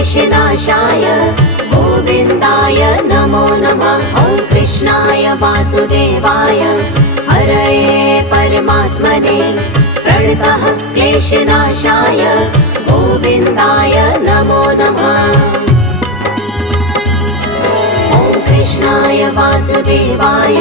क्लेशनाशाय गोविन्दाय नमो नमः। ॐ कृष्णाय वासुदेवाय हरये परमात्मने प्रणतः क्लेशनाशाय गोविन्दाय नमो नमः। ॐ कृष्णाय वासुदेवाय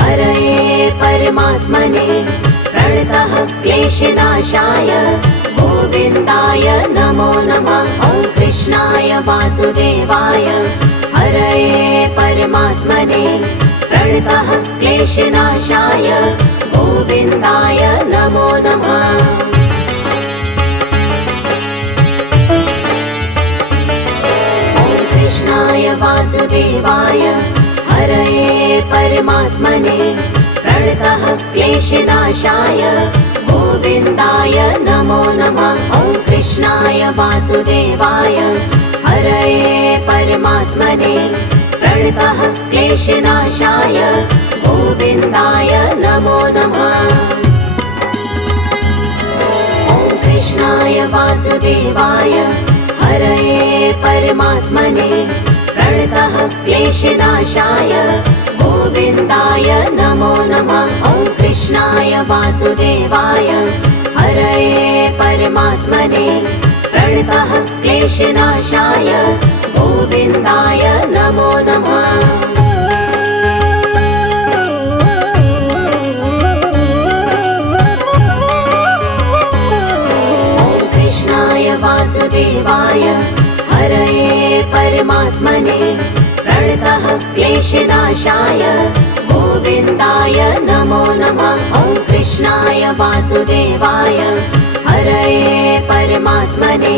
हरये परमात्मने प्रणतः क्लेशनाशाय गोविन्दाय नमो नमः। ॐ कृष्णाय वासुदेवाय हरये परमात्मने प्रणतः क्लेशनाशाय गोविन्दाय नमो नमः। ॐ कृष्णाय वासुदेवाय हरये परमात्मने प्रणतः क्लेशनाशाय गोविन्दाय नमो नमः। ॐ कृष्णाय वासुदेवाय हरये परमात्मने प्रणतः क्लेशनाशाय गोविन्दाय नमो नमः। ॐ कृष्णाय वासुदेवाय हरये परमात्मने प्रणतः क्लेशनाशाय गोविन्दाय नमो नमः। ॐ कृष्णाय वासुदेवाय हरये परमात्मने प्रणतः क्लेशनाशाय गोविन्दाय नमो नमः। ॐ कृष्णाय वासुदेवाय हरये परमात्मने प्रणतः क्लेशनाशाय गोविन्दाय नमो नमः। ॐ कृष्णाय वासुदेवाय हरये परमात्मने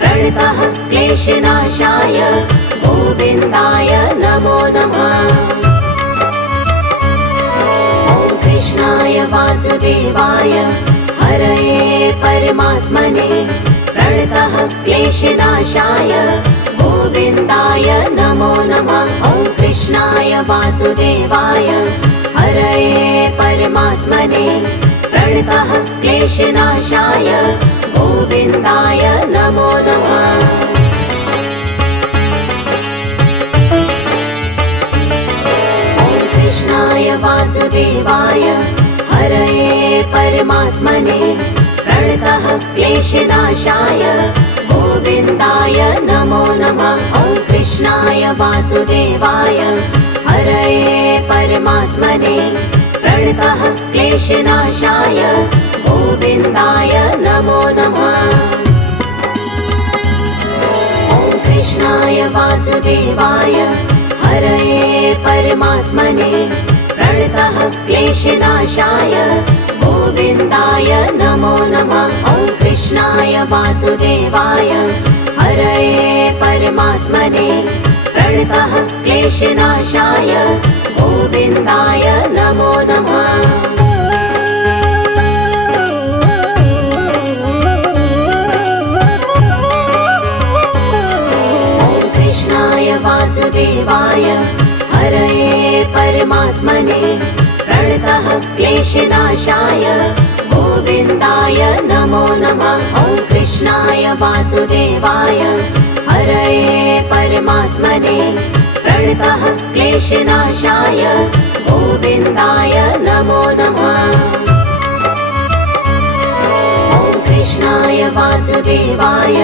प्रणतः क्लेशनाशाय गोविन्दाय नमो नमः। ॐ कृष्णाय वासुदेवाय हरये परमात्मने प्रणतः क्लेशनाशाय गोविन्दाय नमो नमः। ॐ कृष्णाय वासुदेवाय हरये परमात्मने प्रणतः क्लेशनाशाय गोविन्दाय नमो नमः। ॐ कृष्णाय वासुदेवाय हरये परमात्मने प्रणतः क्लेशनाशाय गोविन्दाय नमो नमः। ॐ कृष्णाय वासुदेवाय हरये परमात्मने प्रणतः क्लेशनाशाय गोविन्दाय नमो नमः। ॐ कृष्णाय वासुदेवाय हरये परमात्मने प्रणतः क्लेशनाशाय गोविन्दाय नमो नमः। ॐ कृष्णाय वासुदेवाय हरये परमात्मने प्रणतः क्लेशनाशाय गोविन्दाय नमो नमः। ॐ कृष्णाय वासुदेवाय हरये परमात्मने प्रणतः क्लेशनाशाय गोविन्दाय नमो नमः। ॐ कृष्णाय वासुदेवाय हरये परमात्मने प्रणतः क्लेशनाशाय गोविन्दाय नमो नमः। ॐ कृष्णाय वासुदेवाय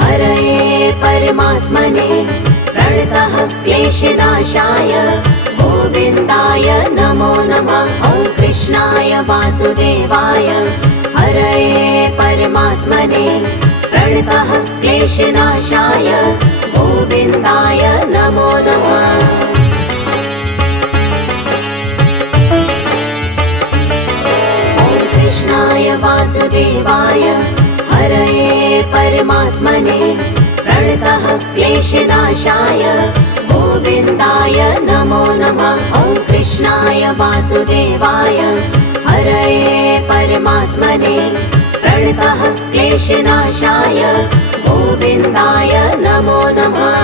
हरये परमात्मने प्रणतः क्लेशनाशाय गोविन्दाय नमो नमः। ॐ कृष्णाय वासुदेवाय हरये परमात्मने प्रणतः क्लेशनाशाय गोविन्दाय नमो नमः। ॐ कृष्णाय वासुदेवाय हरये परमात्मने प्रणतः क्लेशनाशाय गोविन्दाय नमो नमः। ॐ कृष्णाय वासुदेवाय हरये परमात्मने प्रणतः क्लेशनाशाय गोविन्दाय नमो नमः।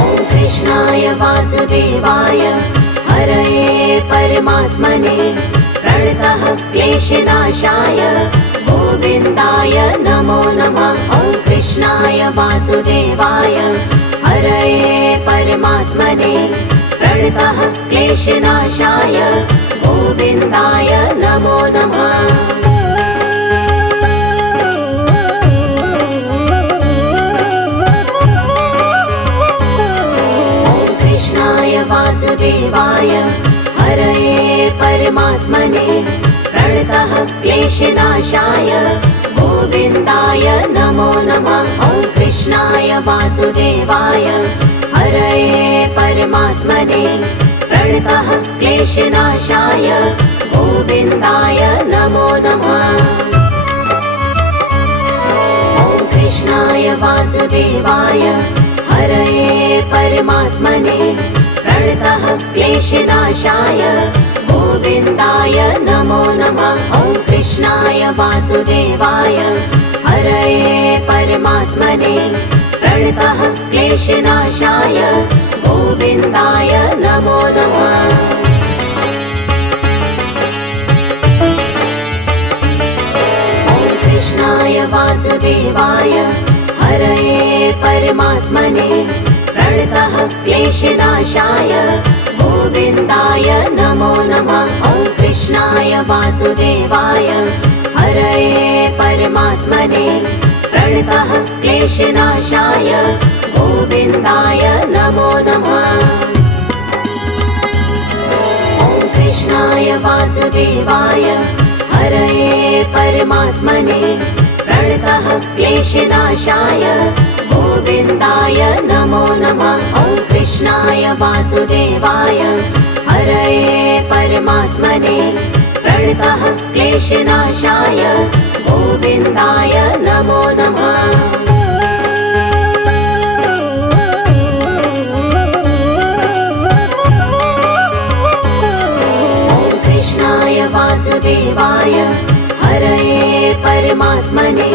ॐ कृष्णाय वासुदेवाय हरये परमात्मने प्रणतः क्लेशनाशाय गोविन्दाय नमो नमः। वासुदेवाय हरये परमात्मने प्रणतः क्लेशनाशाय गोविन्दाय नमो नमः। वासुदेवाय हरये परमात्मने प्रणतः क्लेशनाशाय गोविन्दाय नमो नमः। ॐ कृष्णाय वासुदेवाय हरये परमात्मने प्रणतः क्लेशनाशाय गोविन्दाय नमो नमः। ॐ कृष्णाय वासुदेवाय हरये परमात्मने प्रणतः क्लेशनाशाय गोविन्दाय नमो नमः। ॐ कृष्णाय वासुदेवाय हरये परमात्मने प्रणतः क्लेशनाशाय गोविन्दाय नमो नमः। ॐ कृष्णाय वासुदेवाय हरये परमात्मने प्रणतः क्लेशनाशाय गोविन्दाय नमो नमः। ॐ कृष्णाय वासुदेवाय हरये परमात्मने प्रणतः क्लेशनाशाय गोविन्दाय नमो नमः। ॐ कृष्णाय वासुदेवाय हरये परमात्मने प्रणतः क्लेशनाशाय गोविन्दाय नमो नमः। ॐ कृष्णाय वासुदेवाय हरये परमात्मने प्रणतः क्लेशनाशाय गोविन्दाय नमो नमः। ॐ कृष्णाय वासुदेवाय हरये परमात्मने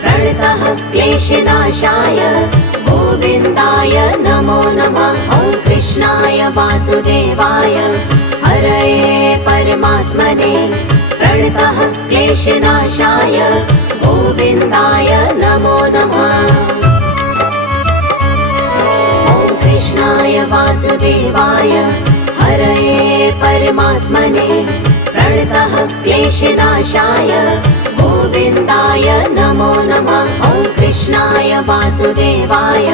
प्रणतः क्लेशनाशाय गोविन्दाय नमो नमः। ॐ कृष्णाय वासुदेवाय हरये परमात्मने प्रणतः क्लेशनाशाय गोविन्दाय नमो नमः। ॐ कृष्णाय वासुदेवाय हरये परमात्मने प्रणतः क्लेशनाशाय गोविन्दाय नमो नमः। ॐ कृष्णाय वासुदेवाय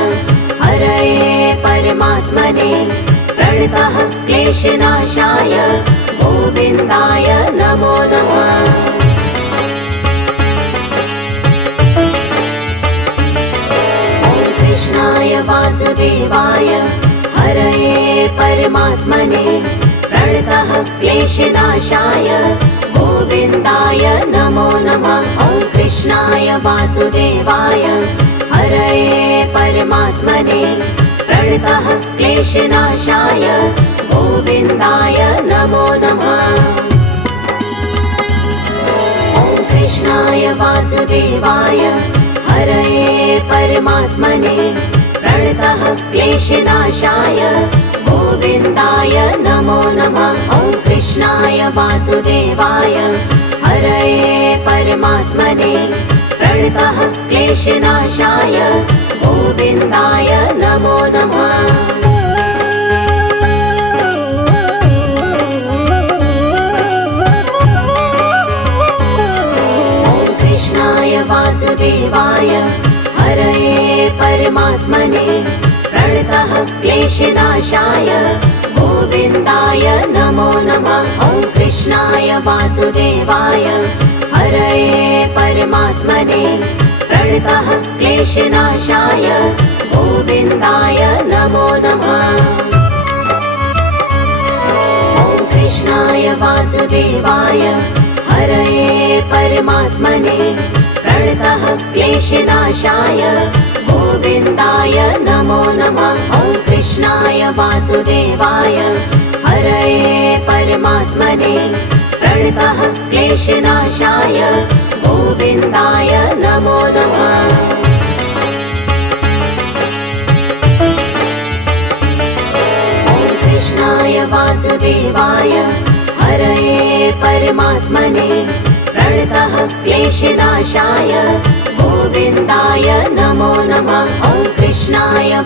हरये परमात्मने प्रणतः क्लेशनाशाय गोविन्दाय नमो नमः। ॐ कृष्णाय वासुदेवाय हरये परमात्मने प्रणतः क्लेशनाशाय गोविन्दाय नमो नमः। ॐ कृष्णाय वासुदेवाय हरये परमात्मने प्रणतः क्लेशनाशाय गोविन्दाय नमो नमः। ॐ कृष्णाय वासुदेवाय हरये परमात्मने प्रणतः क्लेशनाशाय गोविन्दाय नमो नमः। ॐ कृष्णाय वासुदेवाय हरये परमात्मने प्रणतः क्लेशनाशाय गोविन्दाय नमो नमः। ॐ कृष्णाय वासुदेवाय हरये परमात्मने प्रणतः क्लेशनाशाय गोविन्दाय नमो नमः। ॐ कृष्णाय वासुदेवाय हरये परमात्मने प्रणतः क्लेशनाशाय गोविन्दाय नमो नमः। ॐ कृष्णाय वासुदेवाय हरये परमात्मने प्रणतः क्लेशनाशाय गोविन्दाय नमो नमः। ॐ कृष्णाय वासुदेवाय हरये परमात्मने प्रणतः क्लेशनाशाय गोविन्दाय नमो नमः। ॐ कृष्णाय वासुदेवाय हरये परमात्मने प्रणतः क्लेशनाशाय गोविन्दाय नमो नमः।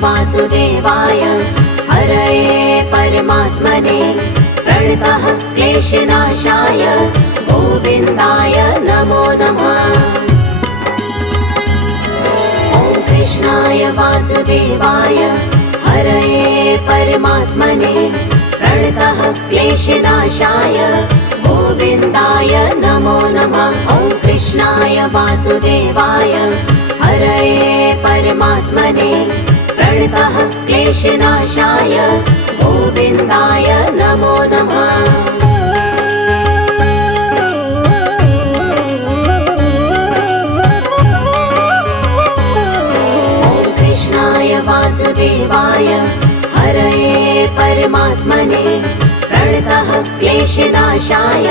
वासुदेवाय हरये परमात्मने प्रणतः क्लेशनाशाय गोविन्दाय नमो नमः। ॐ कृष्णाय वासुदेवाय हरये परमात्मने प्रणतः क्लेशनाशाय गोविन्दाय नमो नमः। ॐ कृष्णाय वासुदेवाय हरये परमात्मने प्रणतः क्लेशनाशाय गोविन्दाय नमो नमः। ॐ कृष्णाय वासुदेवाय हरये परमात्मने प्रणतः क्लेशनाशाय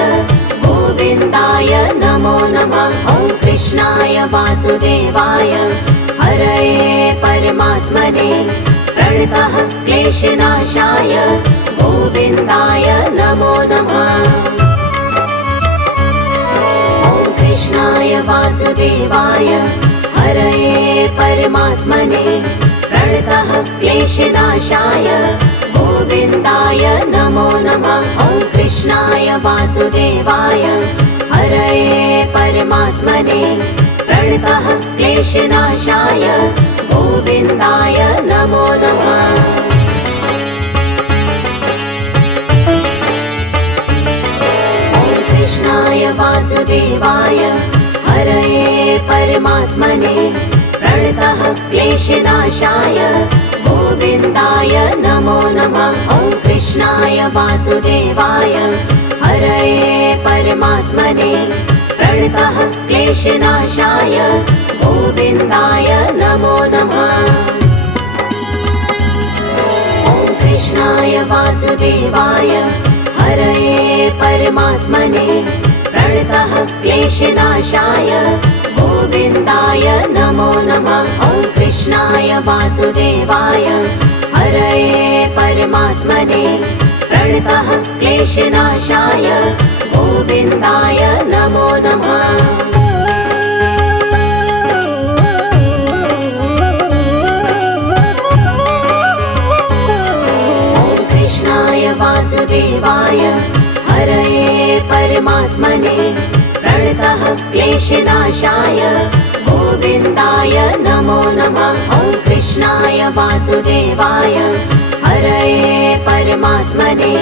गोविन्दाय नमो नमः। ॐ कृष्णाय वासुदेवाय हरये परमात्मने प्रणतः क्लेशनाशाय गोविन्दाय नमो नमः। ॐ कृष्णाय वासुदेवाय हरये परमात्मने प्रणतः क्लेशनाशाय गोविन्दाय नमो नमः। ॐ कृष्णाय वासुदेवाय हरये परमात्मने प्रणतः क्लेशनाशाय गोविन्दाय नमो नमः। ॐ कृष्णाय वासुदेवाय हरये परमात्मने प्रणतः क्लेशनाशाय गोविन्दाय नमो नमः। ॐ कृष्णाय वासुदेवाय हरये परमात्मने प्रणतः क्लेशनाशाय गोविन्दाय नमो नमः। ॐ कृष्णाय वासुदेवाय हरये परमात्मने प्रणतः क्लेशनाशाय गोविन्दाय नमो नमः। ॐ कृष्णाय वासुदेवाय हरये परमात्मने प्रणतः क्लेशनाशाय गोविन्दाय नमो नमः। ॐ कृष्णाय वासुदेवाय हरये परमात्मने प्रणतः क्लेशनाशाय गोविन्दाय नमो नमः। ॐ कृष्णाय वासुदेवाय हरये परमात्मने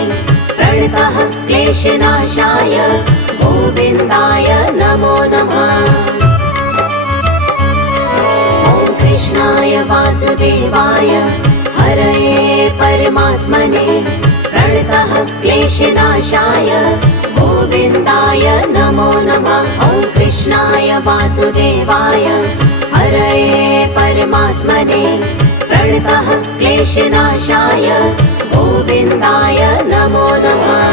प्रणतः क्लेशनाशाय गोविन्दाय नमो नमः। ॐ कृष्णाय वासुदेवाय हरये परमात्मने प्रणतः क्लेशनाशाय गोविन्दाय नमो नमः। ॐ कृष्णाय वासुदेवाय हरये परमात्मने प्रणतः क्लेशनाशाय गोविन्दाय नमो नमः।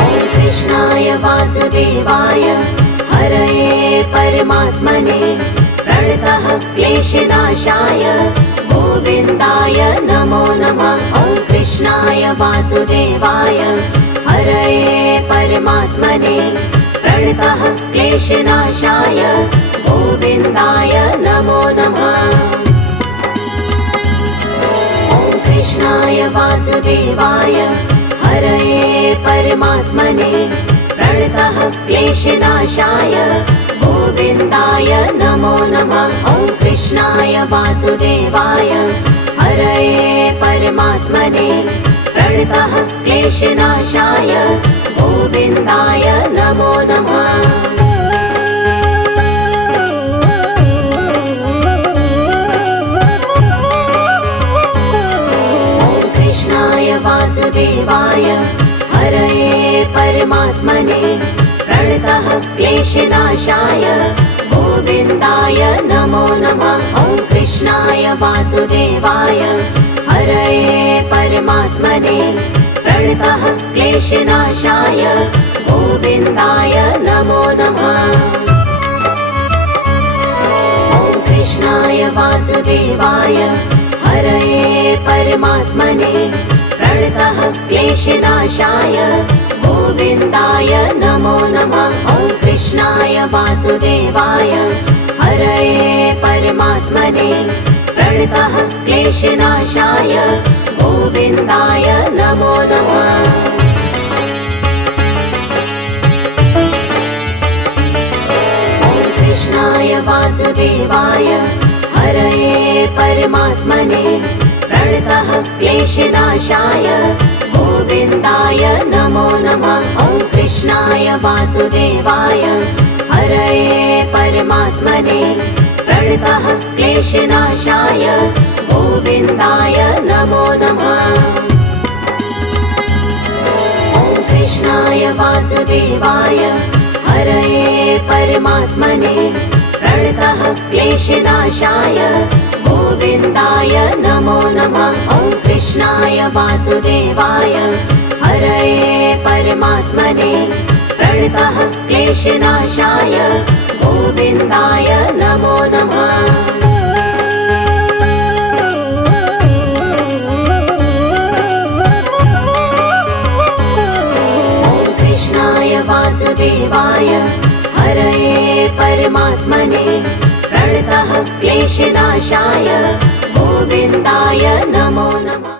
ॐ कृष्णाय वासुदेवाय हरये परमात्मने प्रणतः क्लेशनाशाय गोविन्दाय नमो नमः। ॐ कृष्णाय वासुदेवाय हरये परमात्मने प्रणतः क्लेशनाशाय गोविन्दाय नमो नमः। ॐ कृष्णाय वासुदेवाय हरये परमात्मने प्रणतः क्लेशनाशाय गोविन्दाय नमो नमः। ॐ कृष्णाय वासुदेवाय हरये परमात्मने प्रणतः क्लेशनाशाय गोविन्दाय नमो नमः। ॐ कृष्णाय वासुदेवाय हरये परमात्मने प्रणतः क्लेशनाशाय गोविन्दाय नमो नमः। ॐ कृष्णाय वासुदेवाय हरये परमात्मने प्रणतः क्लेशनाशाय गोविन्दाय नमो नमः। ॐ कृष्णाय वासुदेवाय हरये परमात्मने प्रणतः क्लेशनाशाय गोविन्दाय नमो नमः। ॐ कृष्णाय वासुदेवाय क्लेशनाशाय गोविन्दाय नमो नमः। कृष्णाय वासुदेवाय हरये परमात्मने प्रणतः क्लेशनाशाय गोविन्दाय नमो नमः। ॐ कृष्णाय वासुदेवाय हरये परमात्मने प्रणतः क्लेशनाशाय गोविन्दाय नमो नमः। ॐ कृष्णाय वासुदेवाय हरये परमात्मने प्रणतः क्लेशनाशाय गोविन्दाय नमो नमः। ॐ कृष्णाय वासुदेवाय हरये परमात्मने प्रणतः क्लेशनाशाय गोविन्दाय नमो नमः। वासुदेवाय हरये परमात्मने प्रणतः क्लेशनाशाय गोविन्दाय नमो नमः।